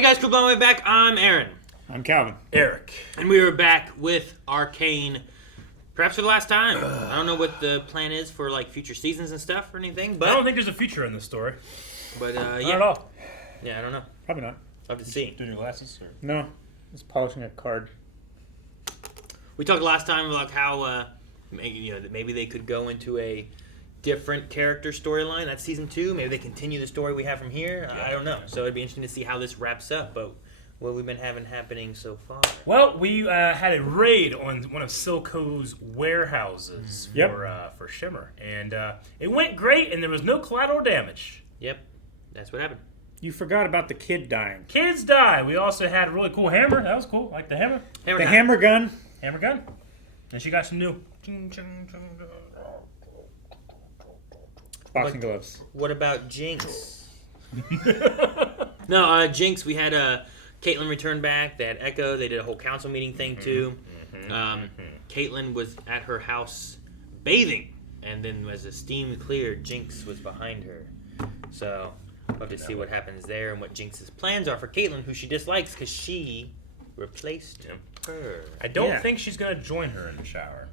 Hey guys, cool blowing back. I'm Aaron. I'm Calvin. Eric. And we are back with Arcane. Perhaps for the last time. I don't know what the plan is for like future seasons and stuff or anything, but I don't think there's a future in this story. But Not yeah. at all. Yeah, I don't know. Probably not. I'll have to see. Doing your glasses? Or? No, just polishing a card. We talked last time about how maybe they could go into a different character storyline. That's season 2. Maybe they continue the story we have from here. Yeah. I don't know. So it'd be interesting to see how this wraps up. But what we've been having happening so far. Well, we had a raid on one of Silko's warehouses for Shimmer, and it went great, and there was no collateral damage. Yep, that's what happened. You forgot about the kid dying. Kids die. We also had a really cool hammer. That was cool. Like the hammer. Hammer gun. Hammer gun. And she got some new Boxing gloves. What about Jinx? No, Jinx, we had Caitlyn return back. They had Echo. They did a whole council meeting thing, too. Caitlyn was at her house bathing. And then as the steam cleared, Jinx was behind her. So we'll have to see what happens there and what Jinx's plans are for Caitlyn, who she dislikes because she replaced her. I don't think she's going to join her in the shower.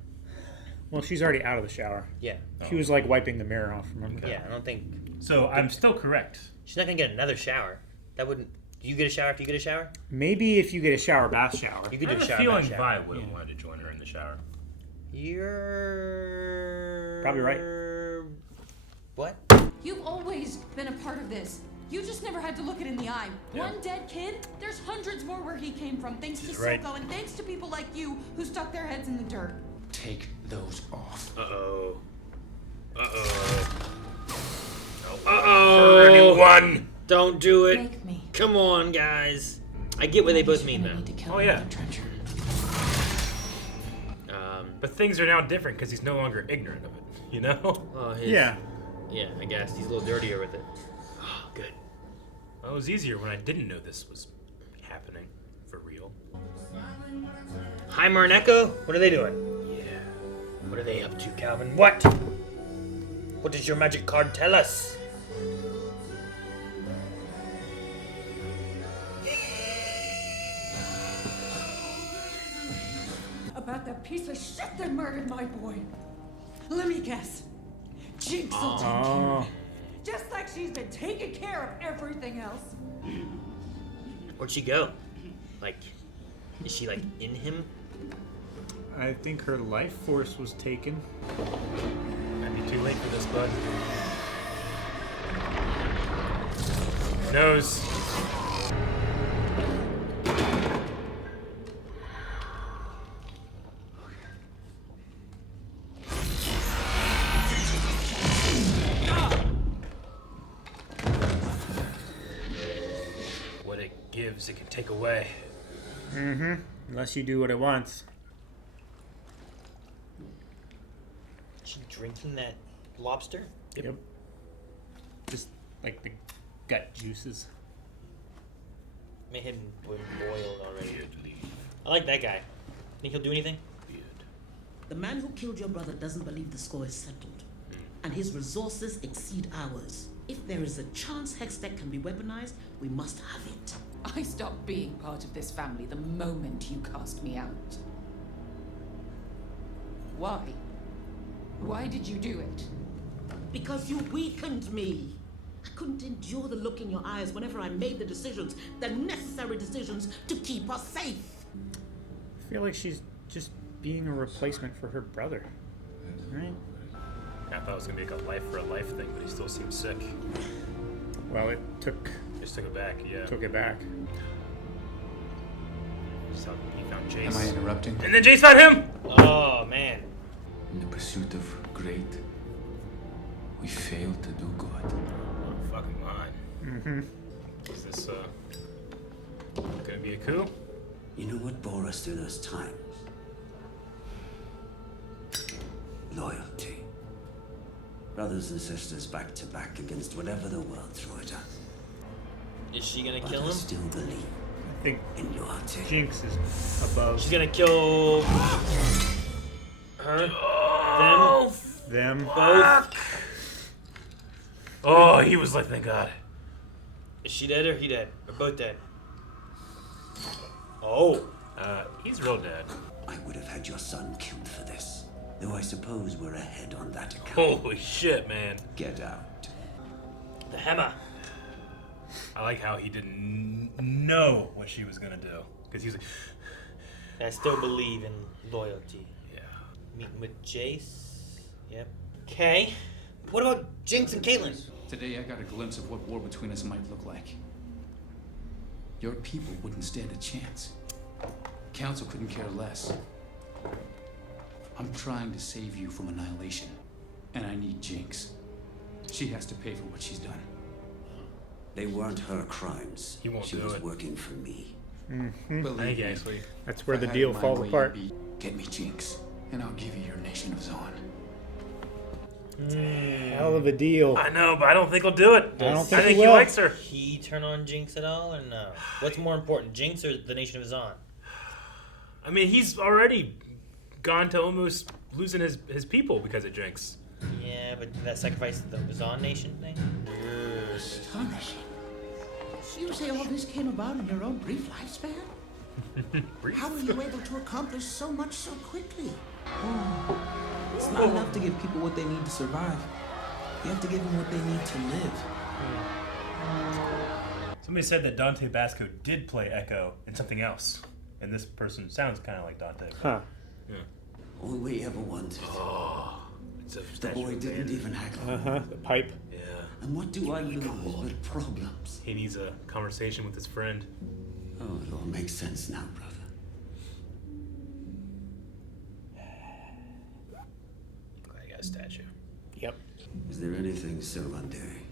Well, she's already out of the shower. Yeah. She was like wiping the mirror off, remember? Yeah, I don't think... So I'm still correct. She's not going to get another shower. That wouldn't... Do you get a shower after you get a shower? Maybe if you get a shower, bath shower. You could I do a have a shower. feeling bath shower. Vi would have wanted to join her in the shower. You're... Probably right. What? You've always been a part of this. You just never had to look it in the eye. Yeah. One dead kid, there's hundreds more where he came from, thanks to right. Silko and thanks to people like you who stuck their heads in the dirt. Take those off. Uh-oh. For anyone. Don't do it. Make me. Come on, guys. I get what they both mean, though. Oh, yeah. Trencher. But things are now different because he's no longer ignorant of it, you know? Yeah. Yeah, I guess. He's a little dirtier with it. Oh, good. Well, it was easier when I didn't know this was happening for real. Shimmer and Echo? What are they doing? Yeah. What are they up to, Calvin? What? What does your magic card tell us? About that piece of shit that murdered my boy. Let me guess. Jinx will take care of it. Just like she's been taking care of everything else. Where'd she go? Like, is she, like, in him? I think her life force was taken. Might be too late for this, bud. Who knows? What it gives, it can take away. Mm-hmm. Unless you do what it wants. She drinking that lobster? Yep. Just like the gut juices. Made him boiled already. I like that guy. Think he'll do anything? The man who killed your brother doesn't believe the score is settled, and his resources exceed ours. If there is a chance Hextech can be weaponized, we must have it. I stopped being part of this family the moment you cast me out. Why? Why did you do it? Because you weakened me. I couldn't endure the look in your eyes whenever I made the necessary decisions to keep us safe. I feel like she's just being a replacement for her brother. Right? I thought it was gonna be like a life for a life thing, but he still seems sick. Well, it took Just took it back, yeah. it back. So he found Jayce. Am I interrupting? And then Jayce found him! Oh, man. In the pursuit of great, we fail to do good. Oh, fucking mine. Mm-hmm. Is this, gonna be a coup? You know what bore us through those times? Loyalty. Brothers and sisters back to back against whatever the world threw at us. Is she gonna But kill I him? still believe I think in loyalty. Jinx is above She's gonna kill her, them. both. Oh, he was like, thank God. Is she dead or he dead? Or both dead? Oh. He's real dead. I would have had your son killed for this. Though I suppose we're ahead on that account. Holy shit, man. Get out. The hammer. I like how he didn't know what she was gonna do. Because he was like, I still believe in loyalty. yeah. Meeting with Jayce. Yep. Okay. What about Jinx and Caitlyn? Today I got a glimpse of what war between us might look like. Your people wouldn't stand a chance. Council couldn't care less. I'm trying to save you from annihilation, and I need Jinx. She has to pay for what she's done. They weren't her crimes. He won't she do was it. working for me. Believe Thank you, me, actually. That's where if the I had deal it my falls way, apart. you'd be, get me Jinx, and I'll give you your nation of Zon. Hell of a deal. I know, but I don't think he'll do it. I don't think I think he he will. likes her. He turn on Jinx at all or no? What's more important, Jinx or the Nation of Zon? I mean, he's already gone to almost losing his people because of Jinx. Yeah, but did that sacrifice the Zon Nation thing? Astonishing. So you say all this came about in your own brief lifespan? How were you able to accomplish so much so quickly? It's not enough to give people what they need to survive. You have to give them what they need to live. Somebody said that Dante Basco did play Echo in something else. And this person sounds kind of like Dante. Huh. All we ever wanted. It's a The boy didn't even heckle. The pipe. Yeah. And what do I lose but problems? He needs a conversation with his friend. Oh, it all makes sense now, brother. Glad he got a statue. Yep. Is there anything so undaring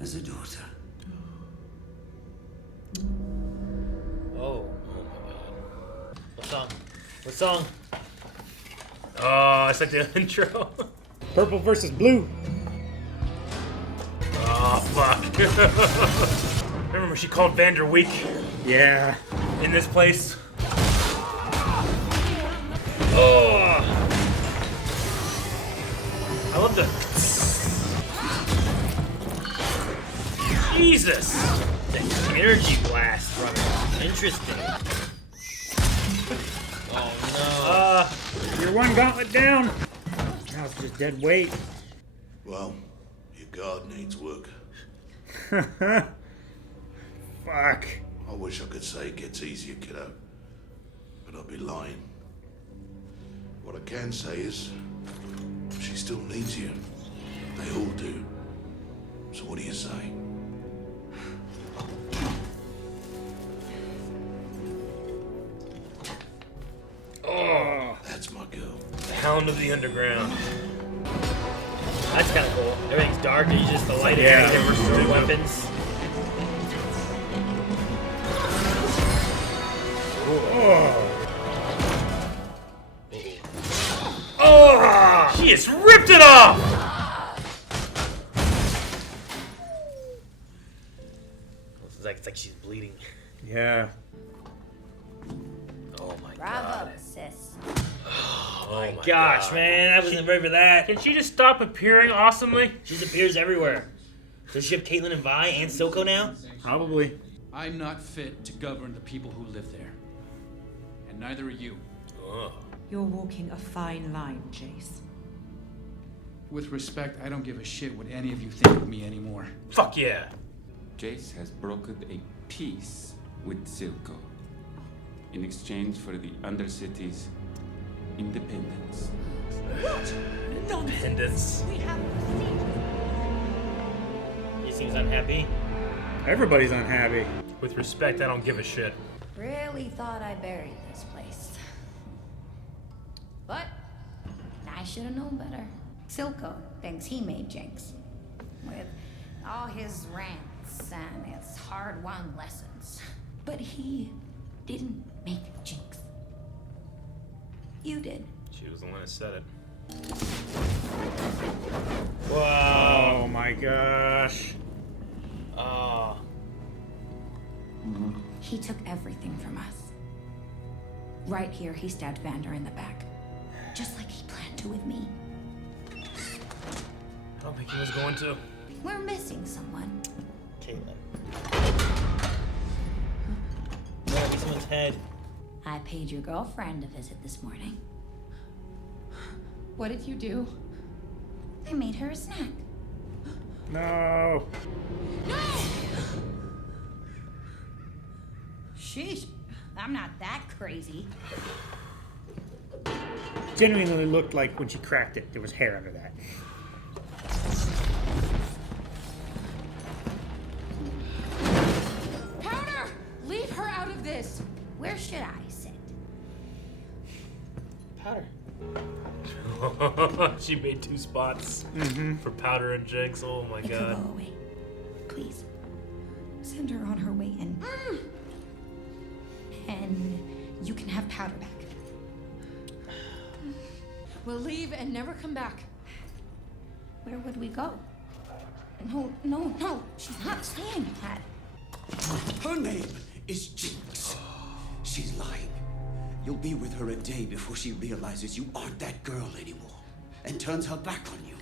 as a daughter? Oh. What song? What song? Oh, it's like the intro. Purple versus blue. Oh, fuck. Remember when she called Vander Week Yeah. in this place? Oh. I love the... Jesus. The energy blast from it. Interesting. Oh no. You're one gauntlet down. Now it's just dead weight. Well, your guard needs work. Fuck. I wish I could say it gets easier, kiddo. But I'd be lying. What I can say is, she still needs you. They all do. So what do you say? Oh. That's my girl. The Hound of the Underground. That's kind of cool. Everything's dark and you just the light Yeah. and different weapons. Oh! She has ripped it off! It's like she's bleeding. Yeah. Oh my Bravo, god. sis. Oh my gosh, man. I wasn't ready for that. Can she just stop appearing awesomely? She just appears everywhere. Does she have Caitlyn and Vi and Silko now? Probably. I'm not fit to govern the people who live there. And neither are you. Oh. You're walking a fine line, Jayce. With respect, I don't give a shit what any of you think of me anymore. Fuck yeah. Jayce has brokered a peace with Silko in exchange for the Undercity's independence. Independence. We have He seems unhappy. Everybody's unhappy. With respect, I don't give a shit. Really thought I buried this place. But I should have known better. Silko thinks he made Jinx. With all his rants and his hard-won lessons. But he didn't make Jinx. You did. She was the one that said it. Whoa. Oh my gosh. Oh. He took everything from us. Right here, he stabbed Vander in the back. Just like he planned to with me. I don't think he was going to. We're missing someone. Caitlyn. head. I paid your girlfriend a visit this morning. What did you do? I made her a snack. No. Sheesh, I'm not that crazy. Genuinely looked like when she cracked it, there was hair under that. Powder! Leave her out of this! Where should I sit? Powder. She made 2 spots for Powder and Jinx. Oh my Make her god. go away. Please. Send her on her way in. And you can have Powder back. We'll leave and never come back. Where would we go? No. She's not saying that. Her name is Jinx. She's lying. You'll be with her a day before she realizes you aren't that girl anymore and turns her back on you.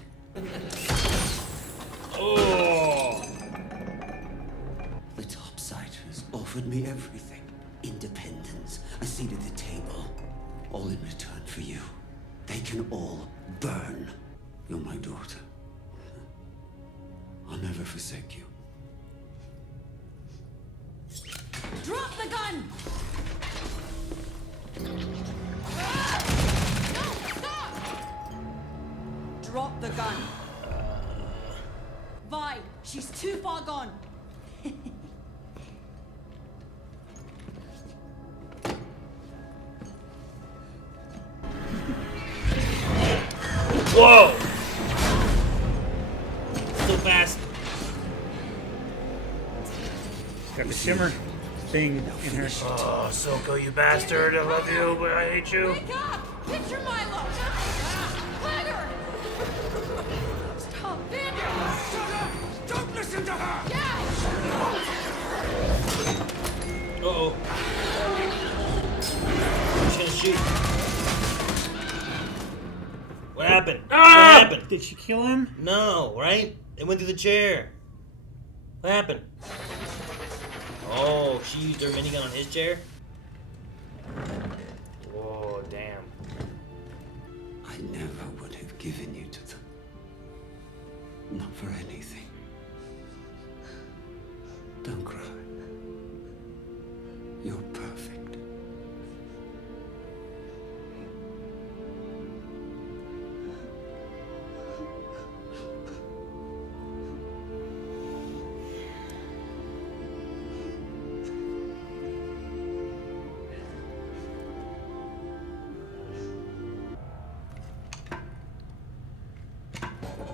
Oh! The Topsiders offered me everything. Independence, a seat at the table, all in return for you. They can all burn. You're my daughter. I'll never forsake you. Drop the gun! No, stop! Drop the gun. Vi, she's too far gone. Whoa! So fast. Got the Shimmer thing in her. Oh, Silko, you bastard. I love you, but I hate you. Wake up! It's your Milo! Let her! Stop it! Shut up! Don't listen to her! Yes! Uh-oh. She's gonna shoot. What happened? What happened? Did she kill him? No, right? It went through the chair. What happened? Oh, she used her minigun on his chair? Whoa, damn. I never would have given you to them. Not for anything. Don't cry. You're perfect.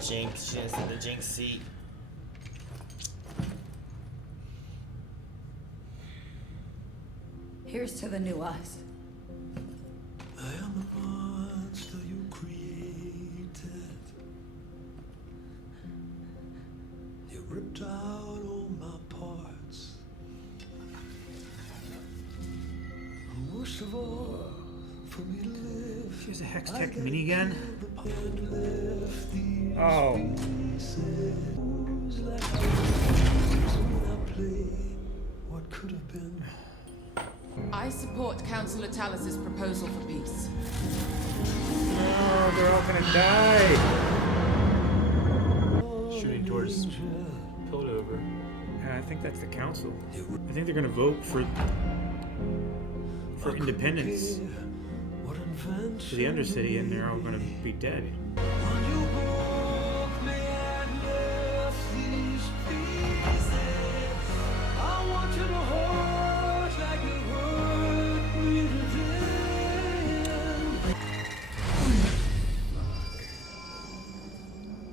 Jinx, she's in the Jinx seat. Here's to the new us. I am the monster you created. You ripped out all my parts. And worst of all, for me to live. She has a Hex Tech minigun. Oh. What could have been? I support Councillor Talus's proposal for peace. No, they're all gonna die. Shooting towards Piltover. Yeah, I think that's the council. I think they're gonna vote for independence for the Undercity, and they're all gonna be dead.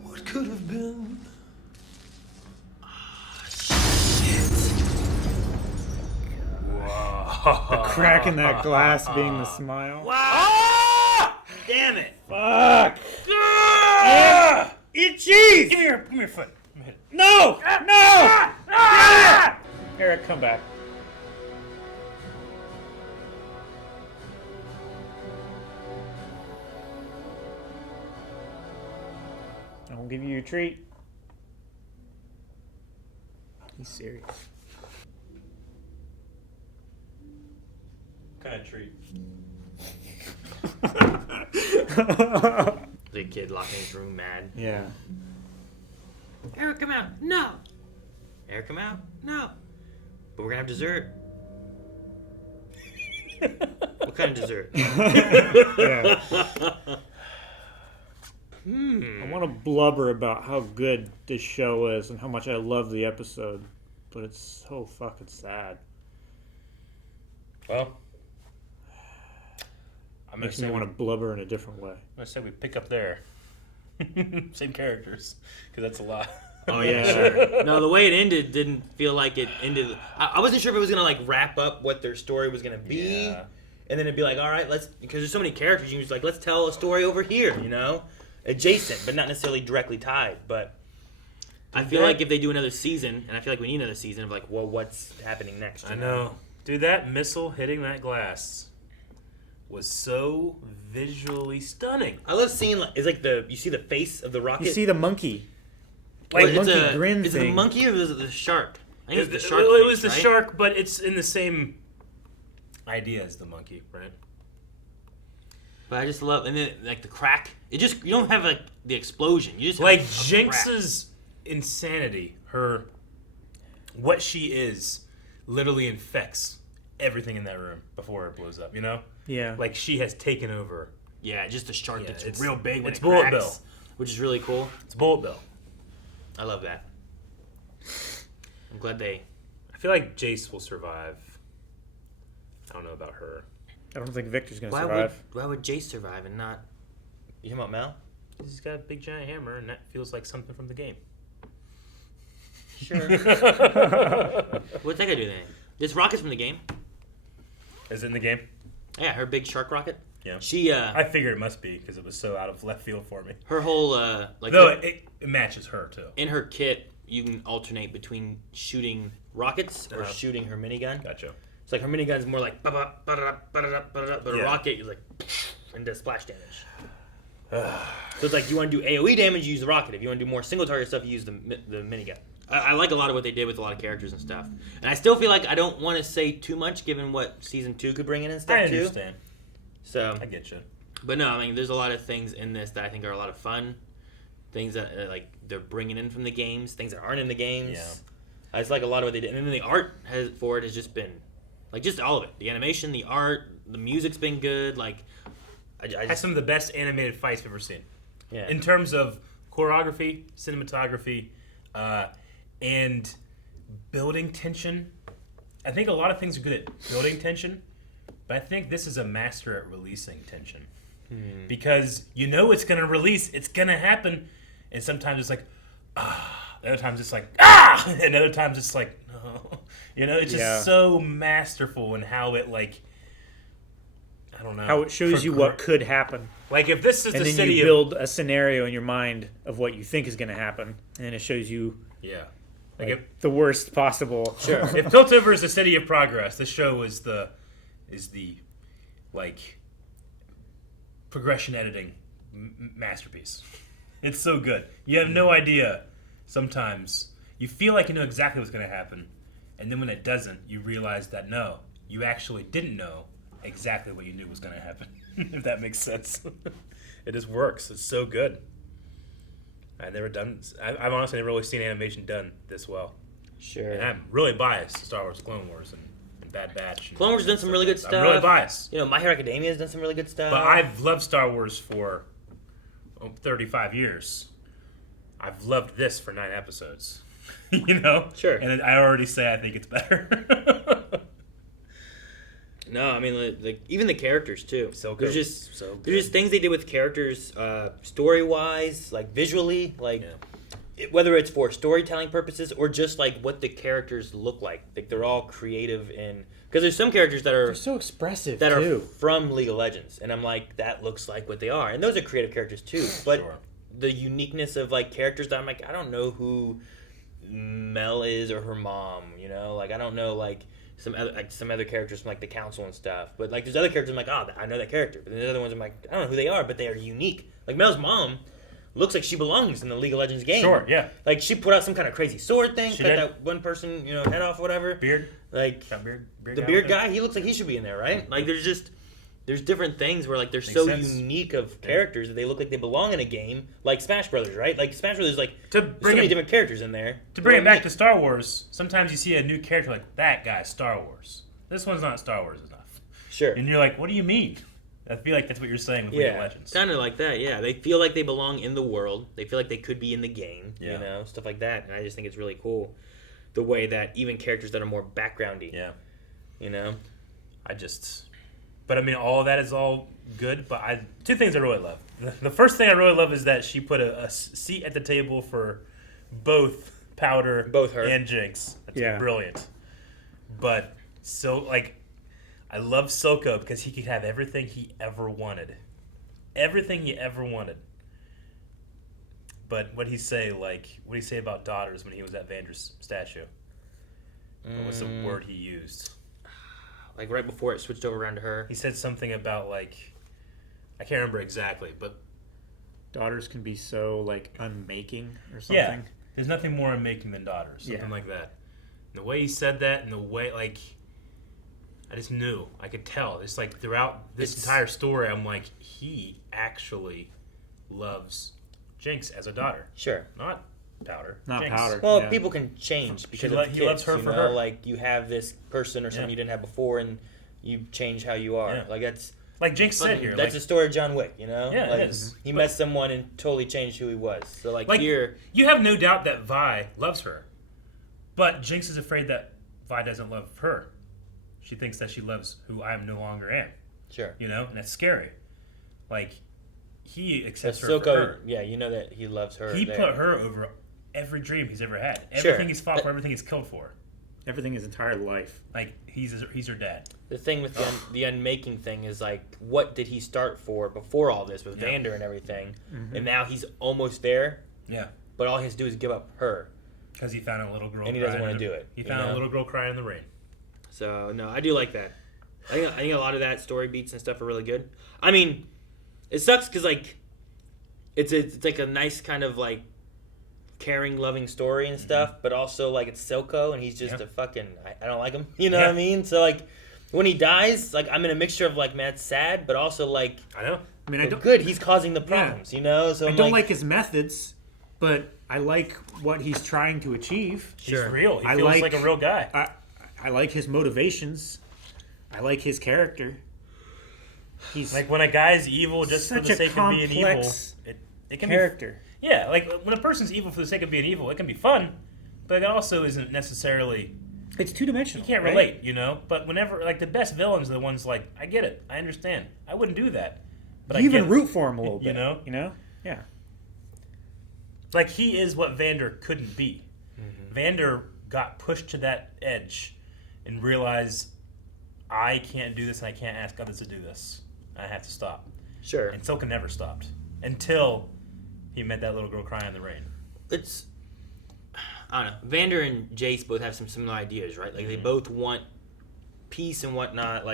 What could have been? The crack in that glass being the smile. Wow! Damn it! Fuck! Eat cheese! Give me your foot. Let me hit it. No! No! Damn it! Eric, come back. I won't give you your treat. He's serious. kind of treat. The kid locked in his room, mad. Yeah. Eric, come out. No. Eric, come out. No. But we're gonna have dessert. What kind of dessert? Yeah. I want to blubber about how good this show is and how much I love the episode, but it's so fucking sad. Well, Makes me want to blubber in a different way. I'm gonna say we pick up there. Same characters, because that's a lot. Oh yeah, sure. No, the way it ended didn't feel like it ended. I wasn't sure if it was gonna like wrap up what their story was gonna be, and then it'd be like, all right, let's, because there's so many characters, you just like, let's tell a story over here, you know, adjacent, but not necessarily directly tied. But I feel like if they do another season, and I feel like we need another season of like, well, what's happening next? I know, dude. That missile hitting that glass was so visually stunning. I love seeing like, it's like you see the face of the rocket. You see the monkey. Like the monkey grin is thing. it the monkey or is it the shark? I think it's the shark. It was the right? shark, but it's in the same idea as the monkey, right? But I just love, and then like the crack. It just, you don't have like the explosion. You just like have a Jinx's insanity. What she is, literally infects everything in that room before it blows up. You know? Yeah. Like she has taken over. Yeah, just the shark that's real big when it's it Bullet cracks, Bill, which is really cool. It's Bullet Bill. I love that. I'm glad they. I feel like Jayce will survive. I don't know about her. I don't think Victor's gonna survive. Why would Jayce survive and not? You talking about Mel? He's got a big giant hammer, and that feels like something from the game. Sure. What's that guy do then? This rocket's from the game. Is it in the game? Yeah, her big shark rocket. Yeah. She. I figured it must be because it was so out of left field for me. Her whole like. No, it matches her too. In her kit, you can alternate between shooting rockets or shooting her minigun. Gotcha. It's like her minigun's more like ba-da, ba-da, ba-da, ba-da, but a rocket is like and does splash damage. So it's like you want to do AoE damage, you use the rocket. If you want to do more single target stuff, you use the minigun. I like a lot of what they did with a lot of characters and stuff. And I still feel like I don't want to say too much given what season 2 could bring in and stuff I too. understand. So I get you. But no, I mean, there's a lot of things in this that I think are a lot of fun. Things that like they're bringing in from the games, things that aren't in the games. Yeah. I just like a lot of what they did. And then the art for it has just been, like, just all of it. The animation, the art, the music's been good. Like, I Has just, some of the best animated fights we've ever seen. Yeah. In terms of choreography, cinematography, and building tension. I think a lot of things are good at building tension, but I think this is a master at releasing tension. Because you know it's going to release, it's going to happen, and sometimes it's like, ah. Other times it's like, ah! And other times it's like, no. You know, it's just so masterful in how it, like, I don't know. How it shows you what could happen. Like, if this is and the then city you build a scenario in your mind of what you think is going to happen, and then it shows you like the worst possible. Sure. If Piltover is the city of progress, this show is the like progression editing masterpiece. It's so good. You have no idea. Sometimes you feel like you know exactly what's going to happen, and then when it doesn't, you realize that no, you actually didn't know exactly what you knew was going to happen. If that makes sense. It just works. It's so good. I've honestly never really seen animation done this well. Sure. And I'm really biased to Star Wars Clone Wars and Bad Batch. Clone Wars has done some really good stuff. I'm really biased. You know, My Hero Academia has done some really good stuff. But I've loved Star Wars for 35 years. I've loved this for 9 episodes. You know? Sure. And I already say I think it's better. No, I mean, like even the characters too. So good. There's just things they did with characters, story wise, like visually, like whether it's for storytelling purposes or just like what the characters look like. Like they're all creative and because there's some characters that are so expressive that too. are from League of Legends, and I'm like that looks like what they are, and those are creative characters too. But the uniqueness of like characters that I'm like I don't know who Mel is or her mom, you know, like I don't know like. Some other characters from like the council and stuff, but like there's other characters I'm like, oh, I know that character. But then there's other ones I'm like, I don't know who they are, but they are unique. Like Mel's mom looks like she belongs in the League of Legends game. Sure, yeah. Like, she put out some kind of crazy sword thing, She cut did. that one person, head off, whatever. Beard. Like, Beard the guy beard with it? guy, he looks like he should be in there, right? Like, there's different things where, like, they're Makes so sense. unique of characters that they look like they belong in a game, like Smash Brothers, right? Like, Smash Brothers, like, To there's so bring many it- different characters in there. To bring it back to Star Wars, sometimes you see a new character like, that guy's Star Wars. This one's not Star Wars enough. Sure. And you're like, what do you mean? I feel like that's what you're saying with League of Yeah, Legends. kind of like that, yeah. They feel like they belong in the world. They feel like they could be in the game, Yeah. stuff like that. And I just think it's really cool the way that even characters that are more backgroundy, Yeah. But I mean, all of that is all good. But two things I really love. The first thing I really love is that she put a seat at the table for both Powder, both her and Jinx. That's brilliant. But I love Silko because he could have everything he ever wanted. Everything he ever wanted. But what did he say about daughters when he was at Vander's statue? What was the word he used? Like right before it switched over around to her. He said something about I can't remember exactly, but daughters can be so unmaking or something. Yeah, there's nothing more unmaking than daughters, something like that. And the way he said that, and the way I just knew, I could tell. It's throughout this entire story, I'm like, he actually loves Jinx as a daughter. Sure, not Powder. Not Jinx. Powder. Well, people can change because of he kids, loves her for her. Like you have this person or something you didn't have before, and you change how you are. Yeah. Like that's like Jinx said here. That's the story of John Wick. Yeah, it is. He met someone and totally changed who he was. So here, you have no doubt that Vi loves her, but Jinx is afraid that Vi doesn't love her. She thinks that she loves who I am no longer am. Sure. And that's scary. He accepts her Silko, for her. Yeah, you know that he loves her. He put her over every dream he's ever had. Everything he's fought for, everything he's killed for. Everything his entire life. He's her dad. The thing with the unmaking thing is what did he start for before all this with Vander and everything, and now he's almost there. Yeah. But all he has to do is give up her. Because he found a little girl, and he doesn't want to do it. He found a little girl crying in the rain. So no, I do like that. I think a lot of that story beats and stuff are really good. I mean, it sucks because it's like a nice kind of caring, loving story and stuff, but also it's Silko and he's just a fucking I don't like him. You know what I mean? So when he dies, I'm in a mixture of man, it's sad, but also I know. I mean, I don't. Good, he's causing the problems. You know, so I don't like his methods, but I like what he's trying to achieve. He's real. He feels like a real guy. I like his motivations. I like his character. He's when a guy's evil just for the sake of being evil, it can character. Be. Yeah, when a person's evil for the sake of being evil, it can be fun, but it also isn't necessarily. It's two-dimensional. You can't relate, But whenever the best villains are the ones I get it, I understand. I wouldn't do that, but you even root for him a little bit. You know? Yeah. He is what Vander couldn't be. Mm-hmm. Vander got pushed to that edge and realized I can't do this and I can't ask others to do this. I have to stop. Sure. And Silko never stopped until he met that little girl crying in the rain. I don't know. Vander and Jayce both have some similar ideas, right? They both want peace and whatnot.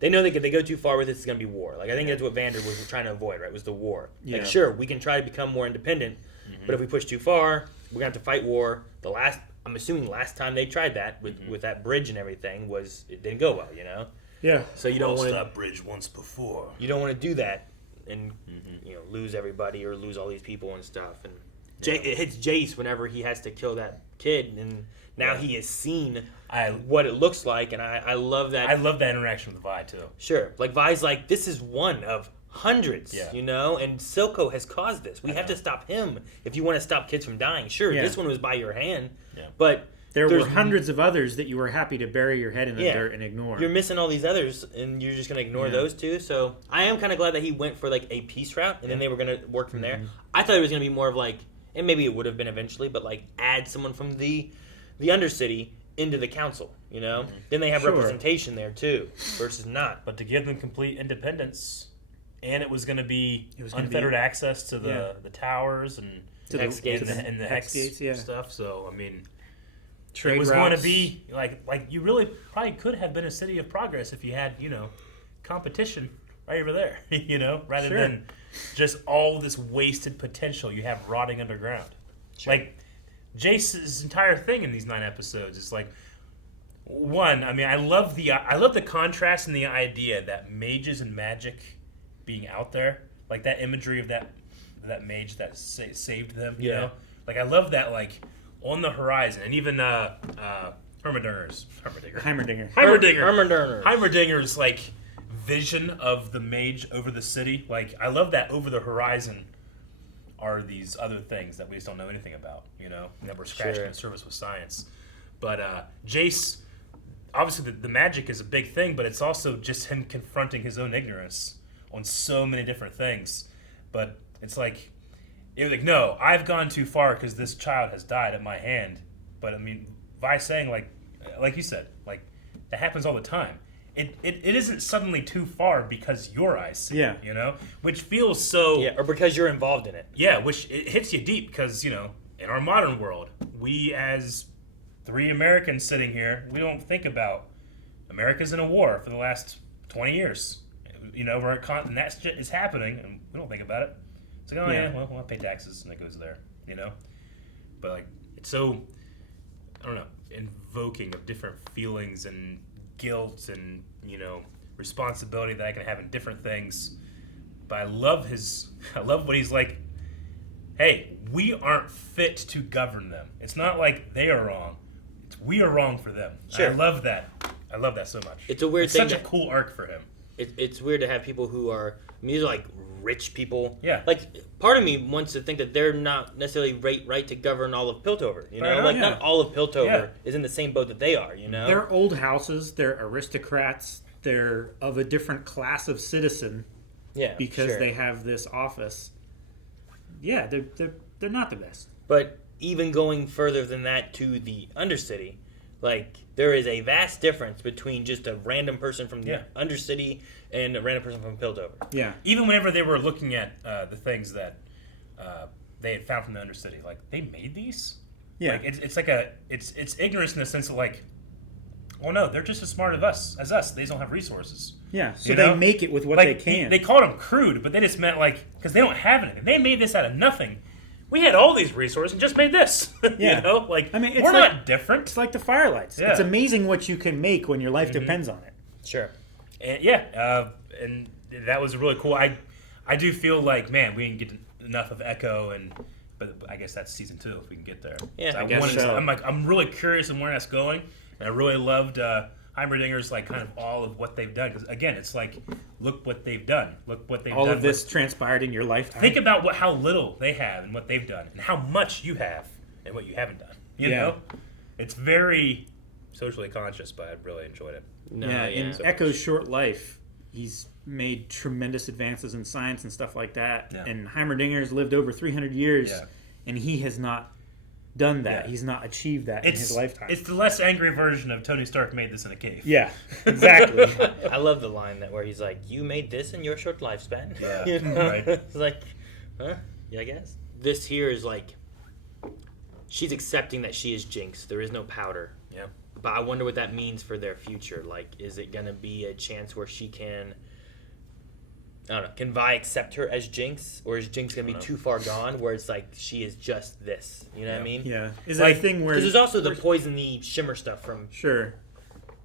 They know that if they go too far with it, it's going to be war. I think that's what Vander was trying to avoid, right? Was the war. Yeah. Sure, we can try to become more independent, but if we push too far, we're going to have to fight war. I'm assuming last time they tried that with that bridge and everything it didn't go well, Yeah. So you don't want that bridge once before. You don't want to do that and lose everybody or lose all these people and stuff. And it hits Jayce whenever he has to kill that kid, and now he has seen what it looks like, and I love that. I love that interaction with Vi too. Sure, Vi's this is one of hundreds, and Silko has caused this. We have to stop him if you want to stop kids from dying. Sure, this one was by your hand, but there were hundreds of others that you were happy to bury your head in the dirt and ignore. You're missing all these others, and you're just going to ignore those two. So I am kind of glad that he went for a peace route, and then they were going to work from there. I thought it was going to be more of and maybe it would have been eventually, but add someone from the Undercity into the council. Then they have representation there too, versus not. But to give them complete independence, and it was going to be unfettered access to the towers and to the hex gates and the hex gates, stuff. So I mean. Trade it was routes. going to be you really probably could have been a city of progress if you had competition right over there, rather than just all this wasted potential you have rotting underground. Sure. Like, Jayce's entire thing in these 9 episodes is like, one, I love the contrast and the idea that mages and magic being out there, like that imagery of that mage that saved them, you know? Like, I love that, like, on the horizon, and even Heimerdinger's like vision of the mage over the city. Like, I love that over the horizon are these other things that we just don't know anything about, that we're scratching the surface with science. But Jayce, obviously the magic is a big thing, but it's also just him confronting his own ignorance on so many different things. But it's like, no, I've gone too far because this child has died at my hand. But Vi saying, like you said, like, that happens all the time. It isn't suddenly too far because your eyes see it, which feels so... Yeah, or because you're involved in it. Yeah, which it hits you deep because, in our modern world, we as 3 Americans sitting here, we don't think about America's in a war for the last 20 years. And that shit is happening, and we don't think about it. It's like, well, I pay taxes, and it goes there, But, like, it's so, I don't know, invoking of different feelings and guilt and, responsibility that I can have in different things. But I love what he's like, hey, we aren't fit to govern them. It's not like they are wrong. It's we are wrong for them. Sure. I love that. I love that so much. It's a weird thing. Such a cool arc for him. It's weird to have people who are, these are like rich people. Yeah. Like, part of me wants to think that they're not necessarily right to govern all of Piltover. Not all of Piltover is in the same boat that they are, They're old houses. They're aristocrats. They're of a different class of citizen. Yeah, because they have this office. Yeah, they're not the best. But even going further than that to the Undercity, like, there is a vast difference between just a random person from the Undercity and a random person from Piltover. Yeah. Even whenever they were looking at the things that they had found from the Undercity, like, they made these? Yeah. Like, it's like it's ignorance in the sense of, like, well, no, they're just as smart as us. They just don't have resources. Yeah, so they make it with what they can. They called them crude, but they just meant, like, because they don't have anything. They made this out of nothing. We had all these resources and just made this. Yeah. Like, it's we're not different. It's like the Firelights. Yeah. It's amazing what you can make when your life depends on it. Sure. And, and that was really cool. I do feel like, man, we didn't get enough of Echo, but I guess that's season 2 if we can get there. Yeah, so I guess so. I'm really curious on where that's going, and I really loved Heimerdinger's, like, kind of all of what they've done. Because, again, it's like, look what they've done. Look what they've done. All of this transpired in your lifetime. Think about how little they have and what they've done, and how much you have and what you haven't done. You know? It's very socially conscious, but I really enjoyed it. In Echo's short life, he's made tremendous advances in science and stuff like that. Yeah. And Heimerdinger's lived over 300 years, and he has not done that. He's not achieved that in his lifetime. It's the less angry version of Tony Stark made this in a cave. Yeah, exactly. I love the line where he's like, "You made this in your short lifespan." Yeah, right. It's like, huh? Yeah, I guess. This here is like, she's accepting that she is Jinx. There is no powder. Yeah. But I wonder what that means for their future. Like, is it gonna be a chance where she can? I don't know. Can Vi accept her as Jinx, or is Jinx gonna be too far gone, where it's like she is just this? You know what I mean? Yeah. Is that a thing where? Because there's also the poison, the Shimmer stuff from. Sure.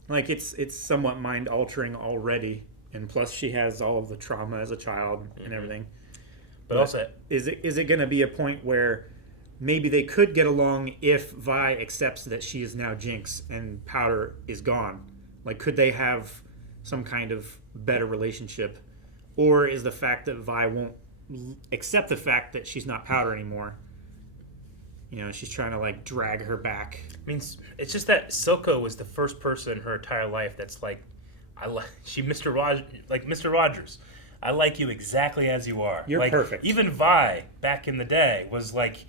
Like it's somewhat mind altering already, and plus she has all of the trauma as a child and everything. But also, is it gonna be a point where maybe they could get along if Vi accepts that she is now Jinx and Powder is gone? Like, could they have some kind of better relationship? Or is the fact that Vi won't accept the fact that she's not Powder anymore, she's trying to, like, drag her back? I mean, it's just that Silko was the first person in her entire life that's like, Mr. Rogers, I like you exactly as you are. You're perfect. Even Vi, back in the day, was like,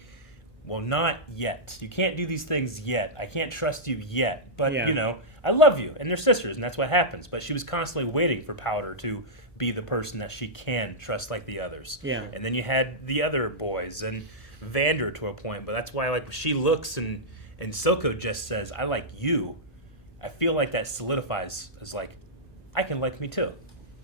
well, not yet. You can't do these things yet. I can't trust you yet. But, I love you. And they're sisters, and that's what happens. But she was constantly waiting for Powder to be the person that she can trust like the others. Yeah. And then you had the other boys and Vander to a point. But that's why, like, she looks and Silko just says, I like you. I feel like that solidifies as, like, I can like me too.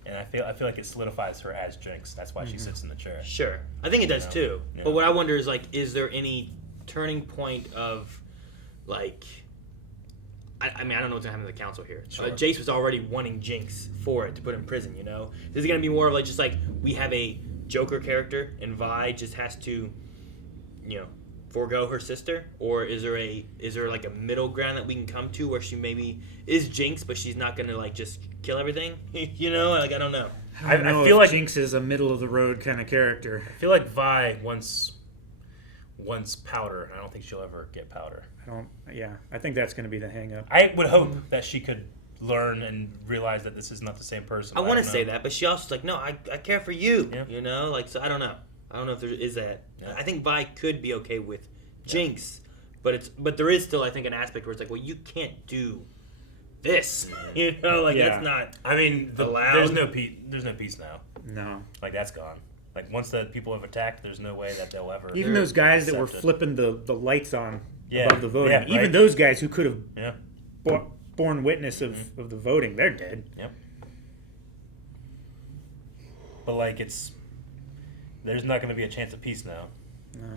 And I feel like it solidifies her as Jinx. That's why she sits in the chair. Sure. I think it does too. Yeah. But what I wonder is, like, is there any turning point of, like... I mean, I don't know what's going to happen to the council here. Sure. Jayce was already wanting Jinx for it, to put in prison, you know? Is it going to be more of, like, just like, we have a Joker character, and Vi just has to, you know, forego her sister? Or is there like a middle ground that we can come to where she maybe is Jinx, but she's not going to, like, just kill everything? You know? Like, I don't know. I feel like Jinx is a middle of the road kind of character. I feel like Vi wants powder, and I don't think she'll ever get powder. I think that's going to be the hang-up. I would hope that she could learn and realize that this is not the same person. I want to say that, but she also like, no, I care for you. Yeah. You know, like, so I don't know. I don't know if there is that. Yeah. I think Vi could be okay with Jinx, but there is still, I think, an aspect where it's like, well, you can't do this. You know, like that's not. I mean, allowed. There's no peace now. No, like that's gone. Like once the people have attacked, there's no way that they'll ever. Even those guys that were flipping the lights on above the voting, right? even those guys who could have borne witness of the voting, they're dead. Yep. But like there's not going to be a chance of peace now,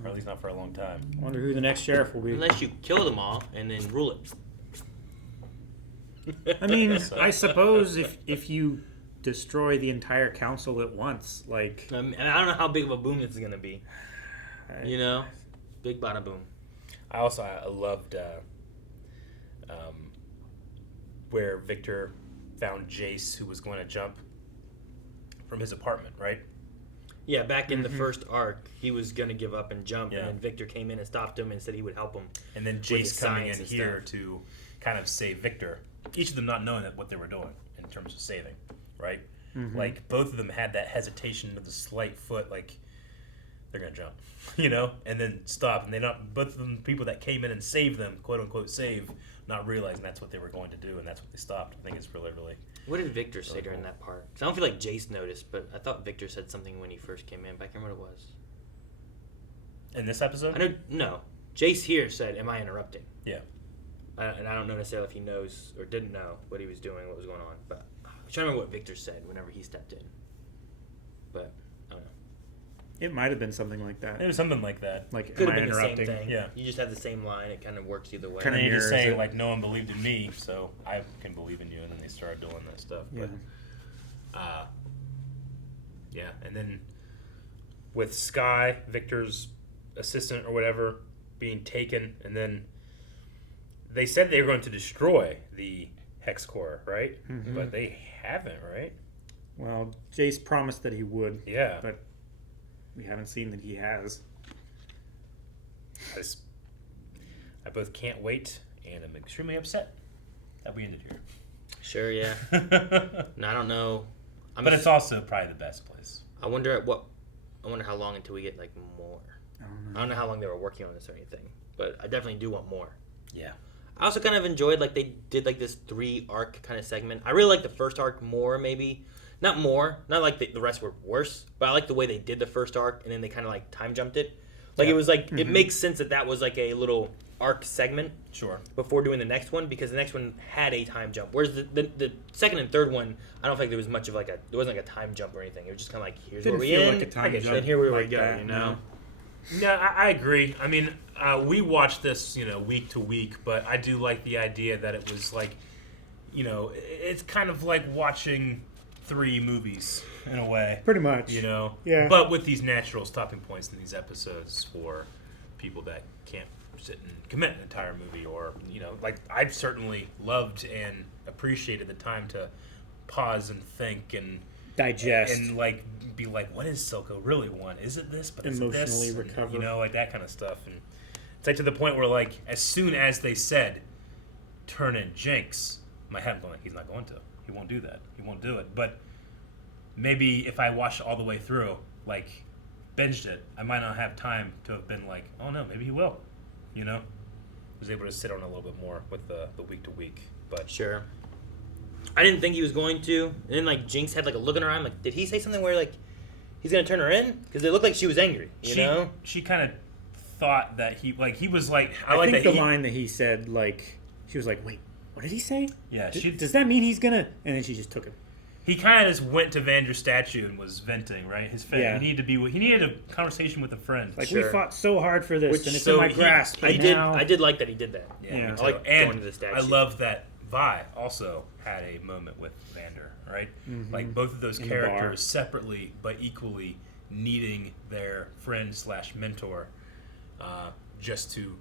or at least not for a long time. I wonder who the next sheriff will be. Unless you kill them all and then rule it. I mean, I suppose if you destroy the entire council at once, like... I don't know how big of a boom this is going to be. You know? Big bada boom. I loved where Victor found Jayce, who was going to jump from his apartment, right? Yeah, back in the first arc, he was going to give up and jump, and then Victor came in and stopped him and said he would help him. And then Jayce coming in here to kind of save Victor. Each of them not knowing what they were doing in terms of saving, right? Like, both of them had that hesitation of the slight foot, like, they're going to jump, you know? And then stop. And both of them, people that came in and saved them, quote-unquote save, not realizing that's what they were going to do, and that's what they stopped. I think it's really, really... What did Victor say during that part? Because I don't feel like Jayce noticed, but I thought Victor said something when he first came in, but I can't remember what it was. In this episode? No. Jayce here said, am I interrupting? Yeah. And I don't know necessarily if he knows or didn't know what he was doing, what was going on, but I'm trying to remember what Victor said whenever he stepped in. But, I don't know. It might have been something like that. It was something like that. Like, could am have I been interrupting? the same thing. Yeah. You just have the same line. It kind of works either way. And then you just say, like, no one believed in me, so I can believe in you. And then they started doing that stuff. Yeah. But, yeah. And then with Skye, Victor's assistant or whatever, being taken, and then they said they were going to destroy the Hex Core, right? But they haven't, right? Well, Jayce promised that he would. Yeah. But we haven't seen that he has. I both can't wait and I'm extremely upset that we ended here. Sure, yeah. No, I don't know. But it's also probably the best place. I wonder how long until we get, like, more. I don't know how long they were working on this or anything, but I definitely do want more. Yeah. I also kind of enjoyed, like, they did, like, this 3-arc kind of segment. I really liked the first arc more, maybe. Not more. Not like the rest were worse, but I like the way they did the first arc, and then they kind of, like, time jumped it. Like, it was, like, it makes sense that was, like, a little arc segment. Sure. Before doing the next one, because the next one had a time jump. Whereas the second and third one, I don't think there was much of, like, there wasn't, like, a time jump or anything. It was just kind of like, here's where we end. Like a time jump. And here we like go, that, you know? No, I agree. I mean, we watched this, week to week, but I do like the idea that it was like, it's kind of like watching 3 movies in a way. Pretty much. Yeah. But with these natural stopping points in these episodes for people that can't sit and commit an entire movie, or, like, I've certainly loved and appreciated the time to pause and think and digest and like be like, what is Silko really want? Is it this? But emotionally is it this? recover, and, like that kind of stuff. And it's like to the point where, like, as soon as they said turn in Jinx, my head going, he's not going to. He won't do that. He won't do it. But maybe if I watched all the way through, like binged it, I might not have time to have been like, oh no, maybe he will. I was able to sit on it a little bit more with the week to week. But sure. I didn't think he was going to. And then, like, Jinx had, like, a look in her eye. I'm like, did he say something where, like, he's going to turn her in? Because it looked like she was angry, you know? She kind of thought that he was like... I think the line that he said, like, she was like, wait, what did he say? Yeah. Does that mean he's going to... And then she just took him. He kind of just went to Vander's statue and was venting, right? His friend. Yeah. He needed a conversation with a friend. Like, we fought so hard for this, and it's in my grasp. I did like that he did that. Yeah. I like and going to the statue. I love that Vi also had a moment with Vander, right? Mhm. Like both of those In the bar. characters separately but equally needing their friend/mentor just to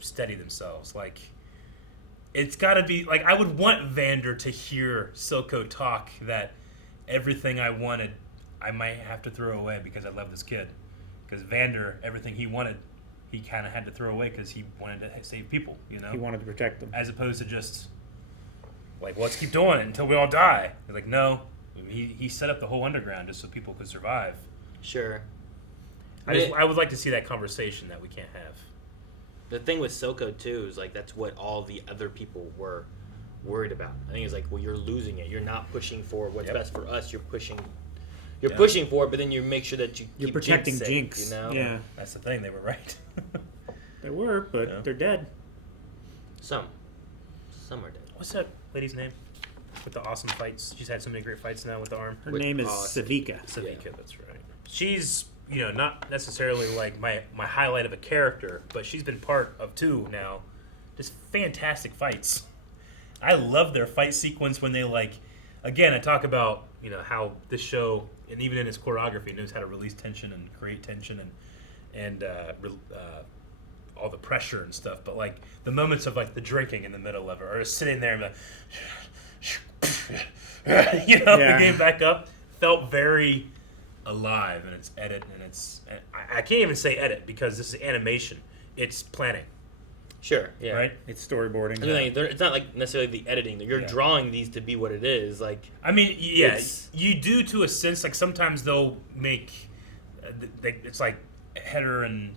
steady themselves. Like, it's got to be like, I would want Vander to hear Silko talk that everything I wanted I might have to throw away because I love this kid. Because Vander, everything he wanted, he kind of had to throw away because he wanted to save people, you know? He wanted to protect them. As opposed to just, like, well, let's keep doing it until we all die. He's like, no. He set up the whole underground just so people could survive. Sure. I would like to see that conversation that we can't have. The thing with Silko, too, is, like, that's what all the other people were worried about. I think it's like, well, you're losing it. You're not pushing for what's best for us. You're pushing for it, but then you make sure that you're keep protecting Jinx, Jinx. Safe, you know? Yeah. That's the thing. They were right. They were, but they're dead. Some are dead. What's that lady's name? With the awesome fights. She's had so many great fights now with the arm. Her name is Savika. Savika, that's right. She's, not necessarily like my highlight of a character, but she's been part of 2 now. Just fantastic fights. I love their fight sequence when they, like, again, I talk about, how this show, and even in its choreography, knows how to release tension and create tension and all the pressure and stuff. But, like, the moments of, like, the drinking in the middle of it, or sitting there and like, getting back up, felt very alive in its edit, and I can't even say edit because this is animation. It's planning. Sure, yeah. Right? It's storyboarding. It's not like necessarily the editing. You're drawing these to be what it is. Like, I mean, you do to a sense. Like, sometimes they'll make it's like header and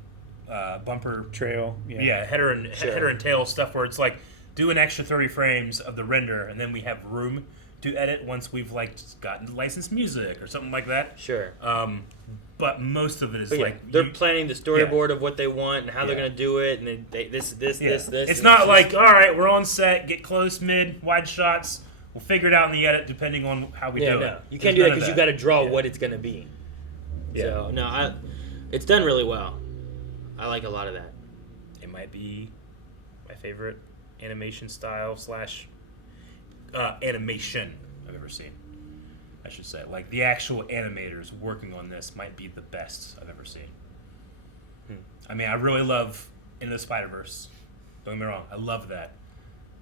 bumper trail. Header and tail stuff where it's like, do an extra 30 frames of the render, and then we have room to edit once we've, like, gotten licensed music or something like that. Sure. But most of it is they're planning the storyboard of what they want and how they're going to do it, and then this. It's not like, all right, we're on set, get close, mid, wide shots. We'll figure it out in the edit depending on how we do it. You can't do that because you got to draw what it's going to be. Yeah. So it's done really well. I like a lot of that. It might be my favorite animation style / animation I've ever seen. I should say, like, the actual animators working on this might be the best I've ever seen. I mean, I really love Into the Spider-Verse. Don't get me wrong, I love that,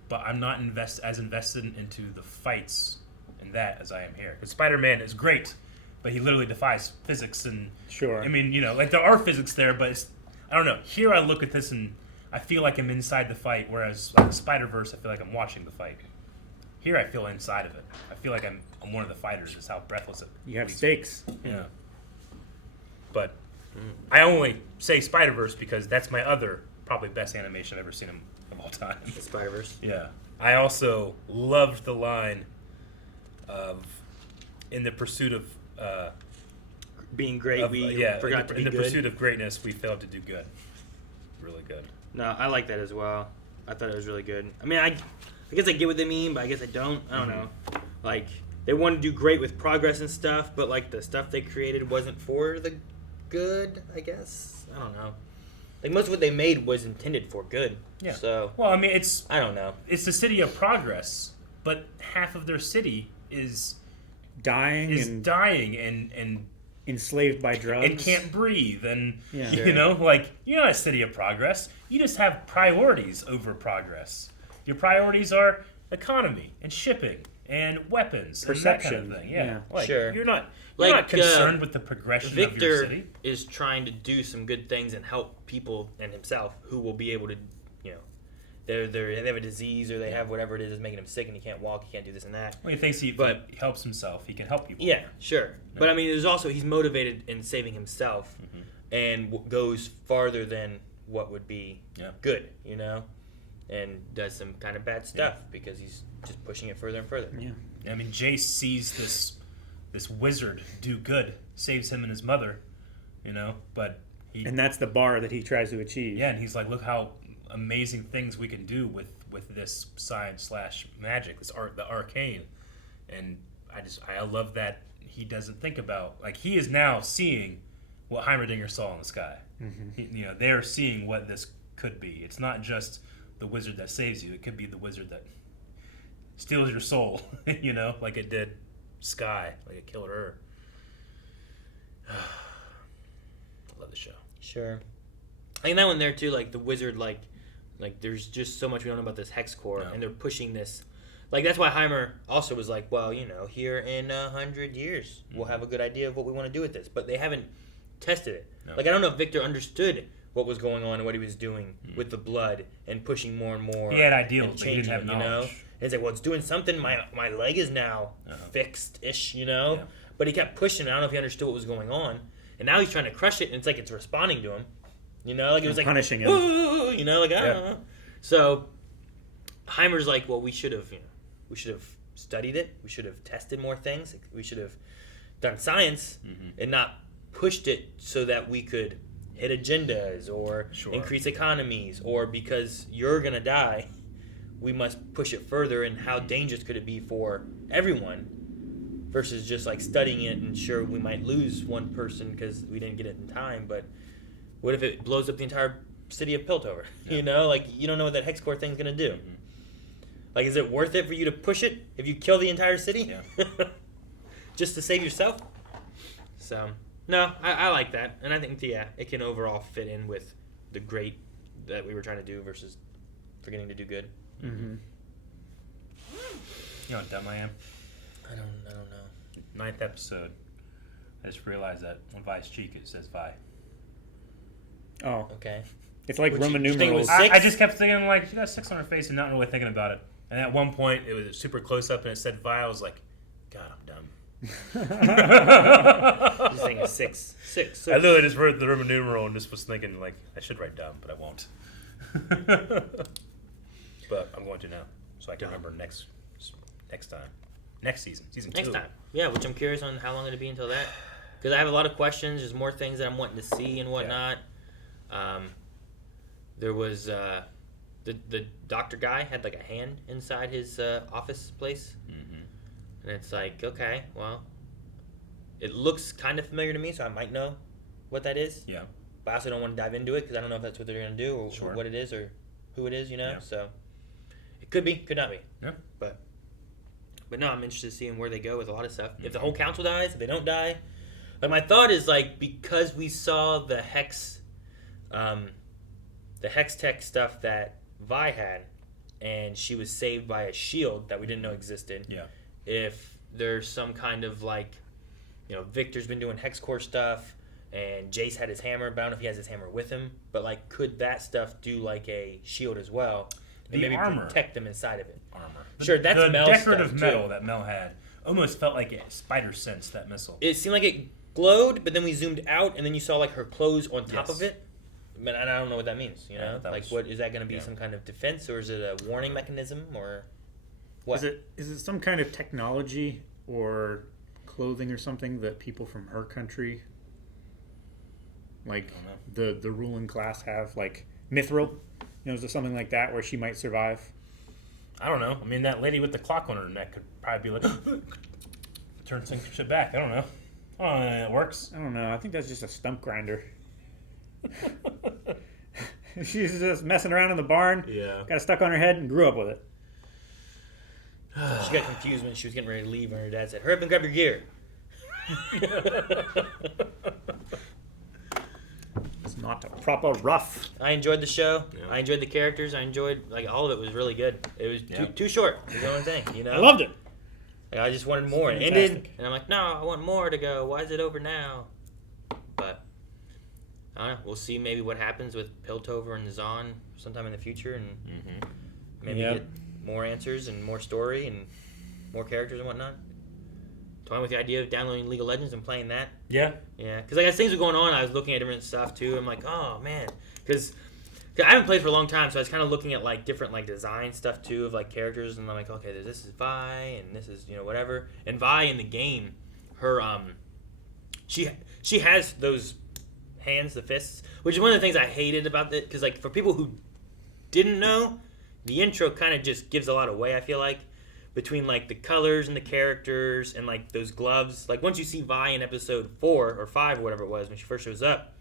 but I'm not as invested into the fights in that as I am here. Because Spider-Man is great, but he literally defies physics and. Sure. I mean, like, there are physics there, but I don't know. Here I look at this and I feel like I'm inside the fight, whereas like the Spider-Verse, I feel like I'm watching the fight. Here I feel inside of it. I feel like I'm one of the fighters. Is how breathless it. You have stakes. Yeah. But I only say Spider-Verse because that's my other probably best animation I've ever seen of all time. The Spider-Verse. Yeah. I also loved the line of in the pursuit of being great, we forgot to be good. In the pursuit of greatness, we failed to do good. Really good. No, I like that as well. I thought it was really good. I mean, I guess I get what they mean, but I guess I don't. I don't know. Like, they want to do great with progress and stuff, but, like, the stuff they created wasn't for the good, I guess. I don't know. Like, most of what they made was intended for good. Yeah. So, well, I mean, I don't know. It's the city of progress, but half of their city is dying and enslaved by drugs and can't breathe, and Sure. you're not a city of progress. You just have priorities over progress. Your priorities are economy and shipping and weapons, perception, and that kind of thing. Yeah. Like, sure. You're not Like, concerned with the progression Victor of your city. is trying to do some good things and help people and himself who will be able to, they have a disease or they have whatever it is making him sick and he can't walk, he can't do this and that. Well, he thinks he helps himself. He can help people. Yeah, sure. No. But I mean, there's also he's motivated in saving himself and goes farther than what would be good, and does some kind of bad stuff because he's just pushing it further and further. Yeah. I mean, Jayce sees this wizard do good, saves him and his mother, but and that's the bar that he tries to achieve. Yeah, and he's like, look how amazing things we can do with this science / magic, the arcane, And I love that he doesn't think about, like, he is now seeing what Heimerdinger saw in the sky. Mm-hmm. They're seeing what this could be. It's not just the wizard that saves you. It could be the wizard that steals your soul, like it did Sky, like it killed her. I love the show. Sure. I think that one there too, like the wizard, like there's just so much we don't know about this hex core, and they're pushing this. Like that's why Heimer also was like, well, here in 100 years we'll have a good idea of what we want to do with this, but they haven't tested it. No. Like I don't know if Victor understood what was going on and what he was doing with the blood and pushing more and more. He had ideals, but he didn't have knowledge. And it's like, well, it's doing something. My leg is now fixed-ish, Yeah. But he kept pushing. I don't know if he understood what was going on. And now he's trying to crush it, and it's like it's responding to him. Like it was like punishing him. Ooh, like I don't know. So Heimer's like, well, we should have studied it. We should have tested more things. We should have done science and not pushed it so that we could hit agendas or increase economies, or because you're gonna die, we must push it further. And how dangerous could it be for everyone? Versus just like studying it and sure we might lose one person because we didn't get it in time, but what if it blows up the entire city of Piltover? Yeah. Like you don't know what that hex core thing's gonna do. Like, is it worth it for you to push it if you kill the entire city? Yeah. Just to save yourself? So no, I like that, and I think it can overall fit in with the great that we were trying to do versus forgetting to do good. Mm-hmm. You know how dumb I am? I don't know. 9th episode. I just realized that on Vi's cheek it says Vi. Oh. Okay. It's like Roman numerals. I just kept thinking, like, she got 6 on her face and not really thinking about it. And at one point, it was super close up and it said Vi. I was like, God, I'm dumb. Just saying 6. I literally just wrote the Roman numeral and just was thinking, like, I should write dumb, but I won't. But I'm going to now, so I can remember next time. Next season 2. Next time. Yeah, which I'm curious on how long it'll be until that. Because I have a lot of questions. There's more things that I'm wanting to see and whatnot. Yeah. There was the doctor guy had like a hand inside his office place. Mm-hmm. And it's like, okay, well, it looks kind of familiar to me, so I might know what that is. Yeah. But I also don't want to dive into it because I don't know if that's what they're going to do or what it is or who it is, Yeah. So it could be, could not be. Yeah. But no, I'm interested in seeing where they go with a lot of stuff. Mm-hmm. If the whole council dies, if they don't die. Like, my thought is, like, because we saw the Hex tech stuff that Vi had, and she was saved by a shield that we didn't know existed. Yeah. If there's some kind of, like, Victor's been doing Hex core stuff, and Jayce had his hammer, but I don't know if he has his hammer with him. But, like, could that stuff do, like, a shield as well? And maybe armor. Protect them inside of it. Armor. Sure, that's the Mel's decorative stuff metal too. that Mel had almost felt like a spider sense, that missile. It seemed like it glowed, but then we zoomed out, and then you saw like her clothes on top of it. But I don't know what that means. Like what is that going to be? Some kind of defense, or is it a warning mechanism, or what? Is it some kind of technology or clothing or something that people from her country, like the ruling class, have, like mithril? Is there something like that where she might survive? I don't know. I mean, that lady with the clock on her neck could probably be like, turn some shit back. I don't know. Oh, it works. I don't know. I think that's just a stump grinder. She's just messing around in the barn. Yeah. Got it stuck on her head and grew up with it. She got confused when she was getting ready to leave, and her dad said, "Hurry up and grab your gear." It's not a proper rough. I enjoyed the show. Yeah. I enjoyed the characters. I enjoyed, like, all of it was really good. It was too short. It was the only thing, I loved it. Like, I just wanted more. It ended, and I'm like, no, I want more to go. Why is it over now? But I don't know. We'll see maybe what happens with Piltover and Zahn sometime in the future, and maybe get more answers and more story and more characters and whatnot. Toying with the idea of downloading League of Legends and playing that. Yeah. Yeah. Because, like, as things were going on, I was looking at different stuff, too. I'm like, oh, man. Because I haven't played for a long time, so I was kind of looking at, like, different, like, design stuff, too, of, like, characters. And I'm like, okay, this is Vi, and this is, whatever. And Vi in the game, her, she has those hands, the fists, which is one of the things I hated about it. Because, like, for people who didn't know, the intro kind of just gives a lot away, I feel like. between like the colors and the characters and like those gloves. Like once you see Vi in episode 4 or 5 or whatever it was when she first shows up,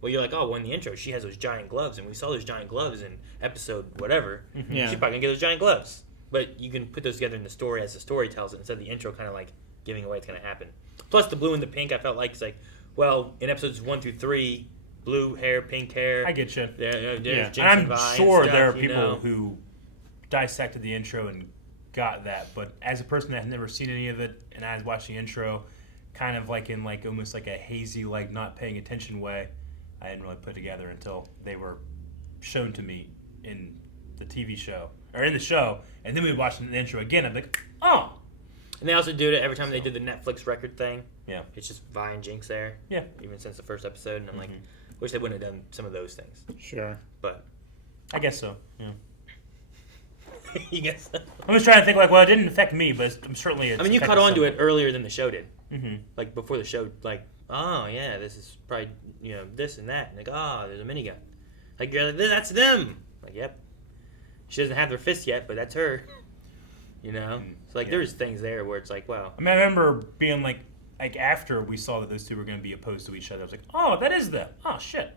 well, you're like, oh, well, in the intro she has those giant gloves, and we saw those giant gloves in episode whatever. Yeah. She's probably gonna get those giant gloves. But you can put those together in the story as the story tells it instead of the intro kind of like giving away it's gonna happen. Plus the blue and the pink, I felt like it's like, well, in episodes 1 through 3, blue hair, pink hair. I get you. There's Jinx I'm and Vi sure and stuff, there are you people know? who dissected the intro and got that, but as a person that had never seen any of it, and I was watching the intro, kind of like in like almost like a hazy, like not paying attention way, I didn't really put together until they were shown to me in the TV show or in the show, and then we watched the intro again. I'm like, oh. And they also do it every time they did the Netflix record thing. Yeah. It's just Vi and Jinx there. Yeah. Even since the first episode, and I'm like, wish they wouldn't have done some of those things. Sure. But I guess so. Yeah. you guess. I'm just trying to think like, well, it didn't affect me, but I'm certainly. I mean, you caught on to it earlier than the show did. Mm-hmm. Like before the show, like, oh yeah, this is probably this and that. And like, oh, there's a minigun. Like you're like, that's them. Like, yep. She doesn't have their fist yet, but that's her. You know, so like there's things there where it's like, wow. I mean, I remember being like after we saw that those two were going to be opposed to each other, I was like, oh, that is them. Oh shit.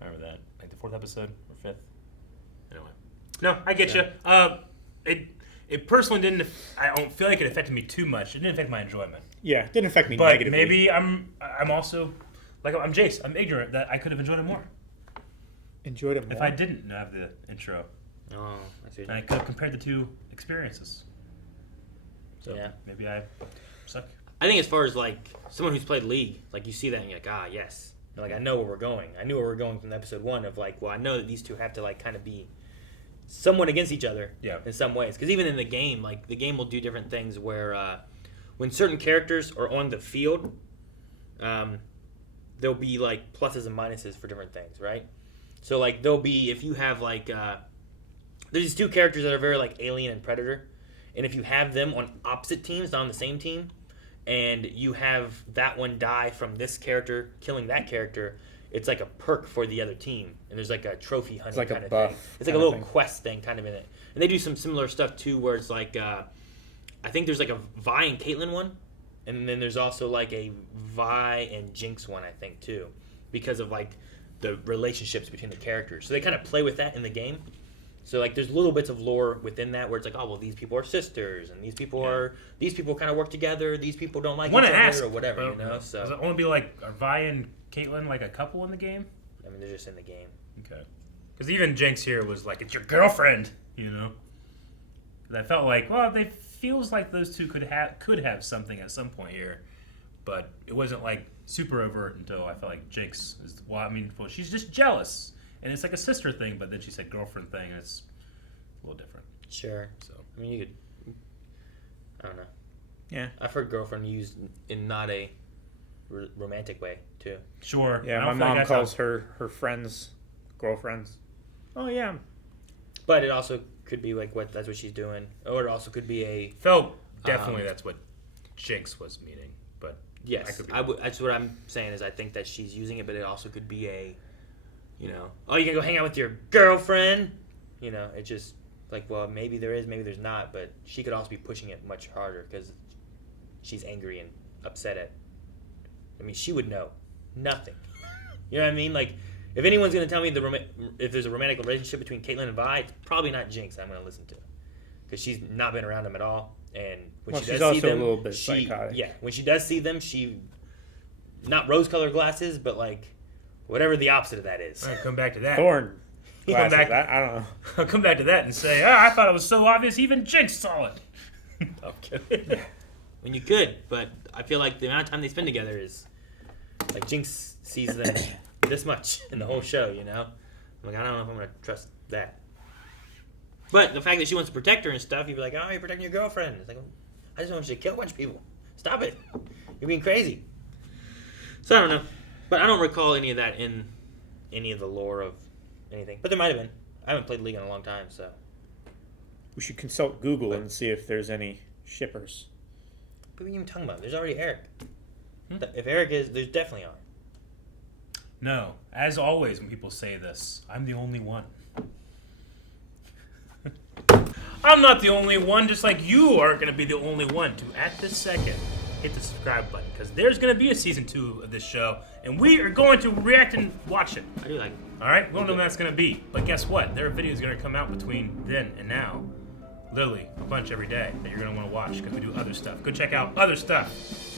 I remember that, like the 4th episode or 5th. Anyway, no, I get you. It personally didn't. I don't feel like it affected me too much. It didn't affect my enjoyment. Yeah, it didn't affect me but negatively. Maybe I'm also like I'm Jayce. I'm ignorant that I could have enjoyed it more. Enjoyed it more if I didn't have the intro. Oh, I see. And I could have compared the two experiences. So yeah, maybe I suck. I think as far as like someone who's played League, like you see that and you're like, ah, yes. You're like, I know where we're going. I knew where we're going from episode 1 of like, well, I know that these two have to like kind of be somewhat against each other in some ways. Because even in the game, like the game will do different things where when certain characters are on the field, there'll be like pluses and minuses for different things, right? So like there'll be, if you have like, there's these two characters that are very like Alien and Predator. And if you have them on opposite teams, not on the same team, and you have that one die from this character killing that character, it's like a perk for the other team. And there's like a trophy hunting like kind a of buff thing. It's like a little quest thing kind of in it. And they do some similar stuff too where it's like, I think there's like a Vi and Caitlyn one. And then there's also like a Vi and Jinx one, I think, too. Because of like the relationships between the characters. So they kind of play with that in the game. So like there's little bits of lore within that where it's like, oh well, these people are sisters and these people kind of work together, these people don't like each other or whatever, you know. So does it only be like are Vi and Caitlyn like a couple in the game? I mean, they're just in the game. Okay. Because even Jinx here was like, it's your girlfriend, you know. Because I felt like, well, it feels like those two could have something at some point here, but it wasn't like super overt until I felt like Jinx is. Well, she's just jealous. And it's like a sister thing, but then she said girlfriend thing, and it's a little different. Sure. So I mean, you could. I don't know. Yeah. I've heard girlfriend used in not a romantic way too. Sure. Yeah, my mom calls her friends girlfriends. Oh yeah. But it also could be like that's what she's doing, or it also could be a. Felt definitely that's what Jinx was meaning, but yes, that's what I'm saying is I think that she's using it, but it also could be a. You know, oh, you can go hang out with your girlfriend. You know, it's just like, well, maybe there is, maybe there's not, but she could also be pushing it much harder because she's angry and upset at. I mean, she would know nothing. You know what I mean? Like, if anyone's gonna tell me if there's a romantic relationship between Caitlyn and Vi, it's probably not Jinx. I'm gonna listen to because she's not been around them at all, and when she does see them, a little bit psychotic. Yeah, when she does see them, she not rose-colored glasses, but like. Whatever the opposite of that is. I'll come back to that. Thorn. I don't know. I'll come back to that and say, I thought it was so obvious even Jinx saw it. I'm kidding. When you could, but I feel like the amount of time they spend together is like Jinx sees them this much in the whole show, you know? I'm like, I don't know if I'm going to trust that. But the fact that she wants to protect her and stuff, you'd be like, oh, you're protecting your girlfriend. It's like, I just want you to kill a bunch of people. Stop it. You're being crazy. So I don't know. But I don't recall any of that in any of the lore of anything. But there might have been. I haven't played League in a long time, so. We should consult Google and see if there's any shippers. What are you even talking about? There's already Eric. If Eric is, there's definitely are. No. As always when people say this, I'm the only one. I'm not the only one, just like you aren't going to be the only one to, at this second, hit the subscribe button. Because there's going to be a season 2 of this show, and we are going to react and watch it. I do like it. All right? We don't know when that's going to be. But guess what? There are videos going to come out between then and now. Literally, a bunch every day that you're going to want to watch because we do other stuff. Go check out other stuff